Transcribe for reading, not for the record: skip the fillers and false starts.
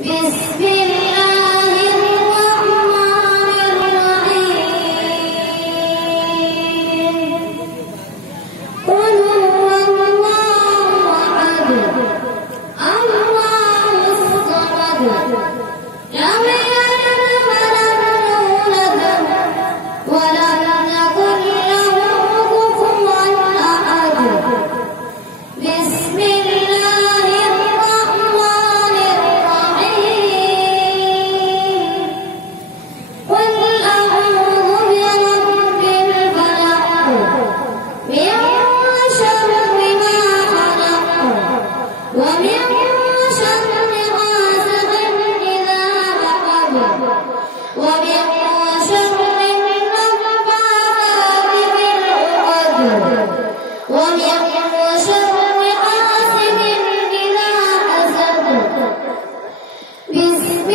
بسم الله الرحمن الرحيم. قل هو الله أحد الله الصمد لم يلد ولم يولد ولم يكن له كفوا أحد. بسم الله الرحمن الرحيم. قل أعوذ برب الفلق من شر ما خلق ومن شر غاسق إذا وقب ومن شر النفاثات في العقد ومن شر حاسد إذا حسد. بسم